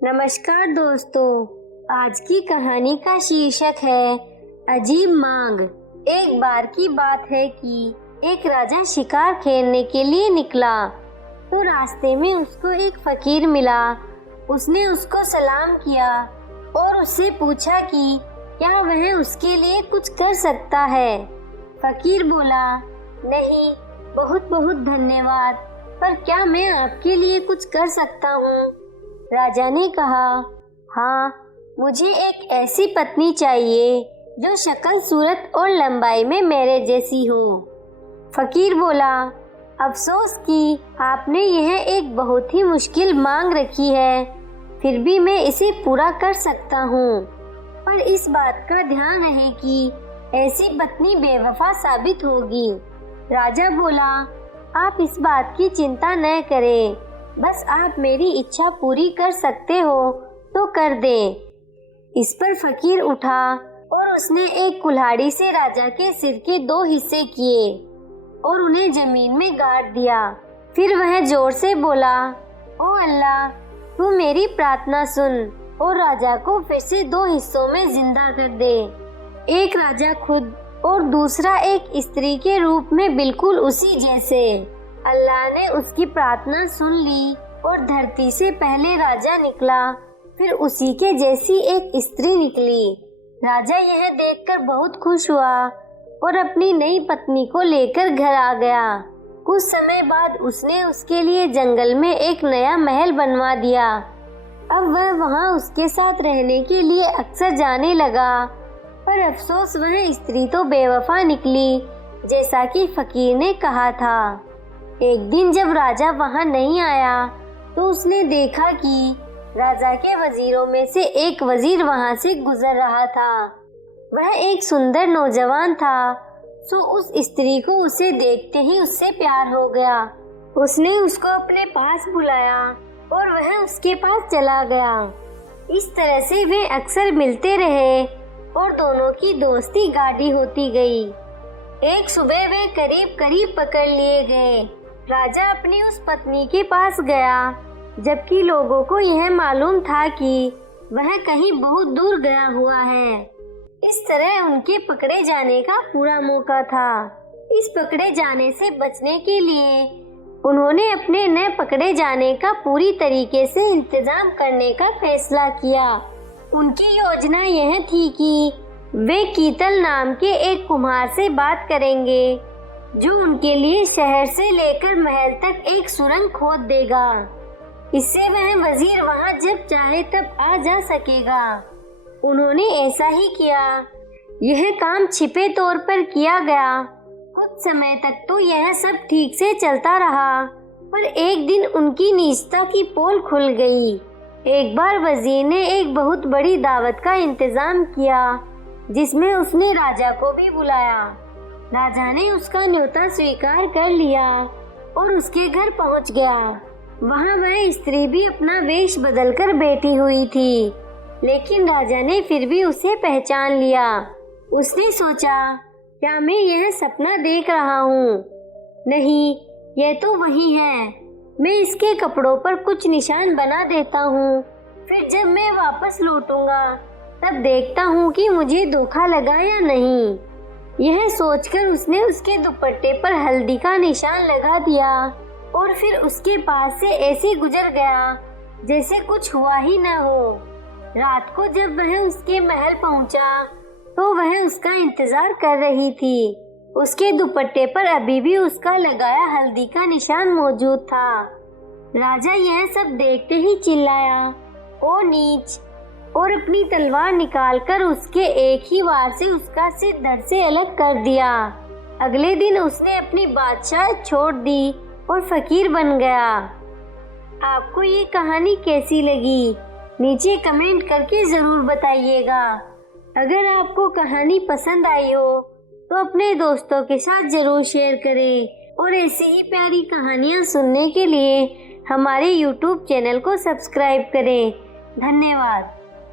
नमस्कार दोस्तों, आज की कहानी का शीर्षक है अजीब मांग। एक बार की बात है कि एक राजा शिकार खेलने के लिए निकला तो रास्ते में उसको एक फकीर मिला। उसने उसको सलाम किया और उससे पूछा कि क्या वह उसके लिए कुछ कर सकता है। फकीर बोला, नहीं, बहुत बहुत धन्यवाद, पर क्या मैं आपके लिए कुछ कर सकता हूँ? राजा ने कहा, हाँ, मुझे एक ऐसी पत्नी चाहिए जो शक्ल सूरत और लंबाई में मेरे जैसी हो। फकीर बोला, अफसोस कि आपने यह एक बहुत ही मुश्किल मांग रखी है, फिर भी मैं इसे पूरा कर सकता हूँ, पर इस बात का ध्यान रहे कि ऐसी पत्नी बेवफा साबित होगी। राजा बोला, आप इस बात की चिंता न करें, बस आप मेरी इच्छा पूरी कर सकते हो तो कर दें। इस पर फकीर उठा और उसने एक कुल्हाड़ी से राजा के सिर के 2 हिस्से किए और उन्हें जमीन में गाड़ दिया। फिर वह जोर से बोला, ओ अल्लाह, तू मेरी प्रार्थना सुन और राजा को फिर से 2 हिस्सों में जिंदा कर दे। एक राजा खुद और दूसरा एक स्त्री के रूप में बिल्कुल उसी जैसे। अल्लाह ने उसकी प्रार्थना सुन ली और धरती से पहले राजा निकला, फिर उसी के जैसी एक स्त्री निकली। राजा यह देखकर बहुत खुश हुआ और अपनी नई पत्नी को लेकर घर आ गया। कुछ समय बाद उसने उसके लिए जंगल में एक नया महल बनवा दिया। अब वह वहां उसके साथ रहने के लिए अक्सर जाने लगा, पर अफसोस वह स्त्री तो बेवफा निकली, जैसा कि फकीर ने कहा था। एक दिन जब राजा वहां नहीं आया तो उसने देखा कि राजा के वजीरों में से एक वजीर वहां से गुजर रहा था। वह एक सुंदर नौजवान था, सो उस स्त्री को उसे देखते ही उससे प्यार हो गया। उसने उसको अपने पास बुलाया और वह उसके पास चला गया। इस तरह से वे अक्सर मिलते रहे और दोनों की दोस्ती गाढ़ी होती गई। एक सुबह वे करीब करीब पकड़ लिए गए। राजा अपनी उस पत्नी के पास गया, जबकि लोगों को यह मालूम था कि वह कहीं बहुत दूर गया हुआ है। इस तरह उनके पकड़े जाने का पूरा मौका था। इस पकड़े जाने से बचने के लिए उन्होंने अपने न पकड़े जाने का पूरी तरीके से इंतजाम करने का फैसला किया। उनकी योजना यह थी कि वे कीतल नाम के एक कुम्हार से बात करेंगे, जो उनके लिए शहर से लेकर महल तक एक सुरंग खोद देगा। इससे वह वजीर वहां जब चाहे तब आ जा सकेगा। उन्होंने ऐसा ही किया। यह काम छिपे तौर पर किया गया। कुछ समय तक तो यह सब ठीक से चलता रहा, पर एक दिन उनकी नीचता की पोल खुल गई। एक बार वजीर ने एक बहुत बड़ी दावत का इंतजाम किया, जिसमें उसने राजा को भी बुलाया। राजा ने उसका न्योता स्वीकार कर लिया और उसके घर पहुंच गया। वहां वह स्त्री भी अपना वेश बदलकर बैठी हुई थी, लेकिन राजा ने फिर भी उसे पहचान लिया। उसने सोचा, क्या मैं यह सपना देख रहा हूँ? नहीं, यह तो वही है। मैं इसके कपड़ों पर कुछ निशान बना देता हूँ, फिर जब मैं वापस लौटूंगा तब देखता हूँ कि मुझे धोखा लगा या नहीं। यह सोचकर उसने उसके दुपट्टे पर हल्दी का निशान लगा दिया और फिर उसके पास से ऐसे गुजर गया जैसे कुछ हुआ ही न हो। रात को जब वह उसके महल पहुंचा तो वह उसका इंतजार कर रही थी। उसके दुपट्टे पर अभी भी उसका लगाया हल्दी का निशान मौजूद था। राजा यह सब देखते ही चिल्लाया, ओ नीच, और अपनी तलवार निकालकर उसके एक ही वार से उसका सिर धड़ से अलग कर दिया। अगले दिन उसने अपनी बादशाह छोड़ दी और फकीर बन गया। आपको ये कहानी कैसी लगी? नीचे कमेंट करके ज़रूर बताइएगा। अगर आपको कहानी पसंद आई हो तो अपने दोस्तों के साथ ज़रूर शेयर करें और ऐसी ही प्यारी कहानियाँ सुनने के लिए हमारे YouTube चैनल को सब्सक्राइब करें। धन्यवाद।